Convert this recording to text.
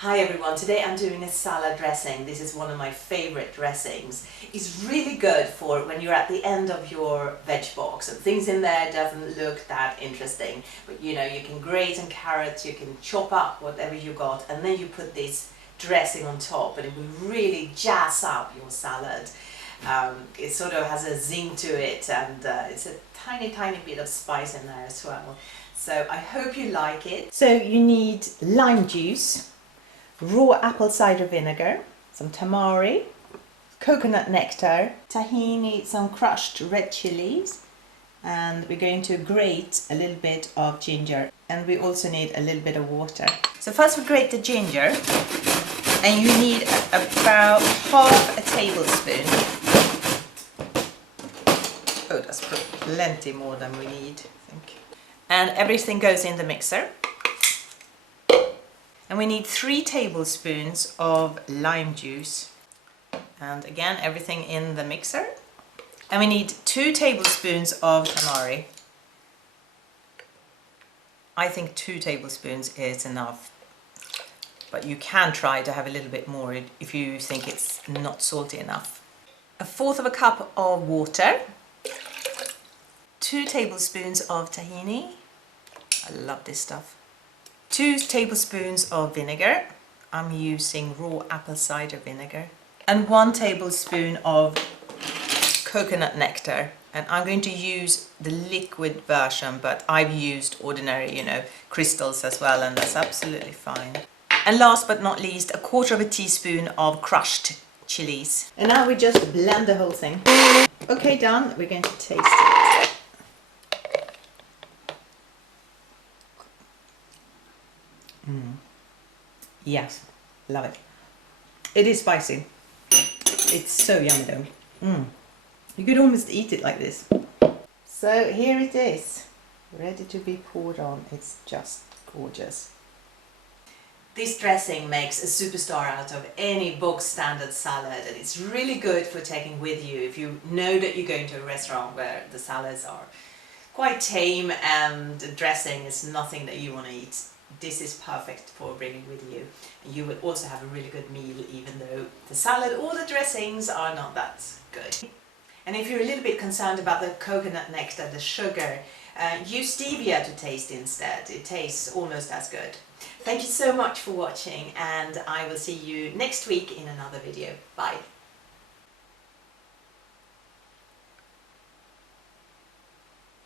Hi everyone, today I'm doing a salad dressing. This is one of my favorite dressings. It's really good for when you're at the end of your veg box and things in there doesn't look that interesting. But you know, you can grate some carrots, you can chop up whatever you got, and then you put this dressing on top and it will really jazz up your salad. It sort of has a zing to it, and it's a tiny bit of spice in there as well. So I hope you like it. So you need lime juice, raw apple cider vinegar, some tamari, coconut nectar, tahini, some crushed red chillies, and we're going to grate a little bit of ginger, and we also need a little bit of water. So first we grate the ginger, and you need about half a tablespoon. Oh, that's plenty more than we need, I think. And everything goes in the mixer. And we need 3 tablespoons of lime juice. And again, everything in the mixer. And we need 2 tablespoons of tamari. I think 2 tablespoons is enough. But you can try to have a little bit more if you think it's not salty enough. 1/4 cup of water. 2 tablespoons of tahini. I love this stuff. 2 tablespoons of vinegar. I'm using raw apple cider vinegar. And 1 tablespoon of coconut nectar. And I'm going to use the liquid version, but I've used ordinary, crystals as well, and that's absolutely fine. And last but not least, 1/4 teaspoon of crushed chilies. And now we just blend the whole thing. Okay, done. We're going to taste it. Yes, love it. It is spicy. It's so yummy though. You could almost eat it like this. So here it is, ready to be poured on. It's just gorgeous. This dressing makes a superstar out of any box standard salad, and it's really good for taking with you if you know that you're going to a restaurant where the salads are quite tame and the dressing is nothing that you want to eat. This is perfect for bringing with you. You will also have a really good meal even though the salad or the dressings are not that good. And if you're a little bit concerned about the coconut nectar, the sugar, use stevia to taste instead. It tastes almost as good. Thank you so much for watching, and I will see you next week in another video. Bye!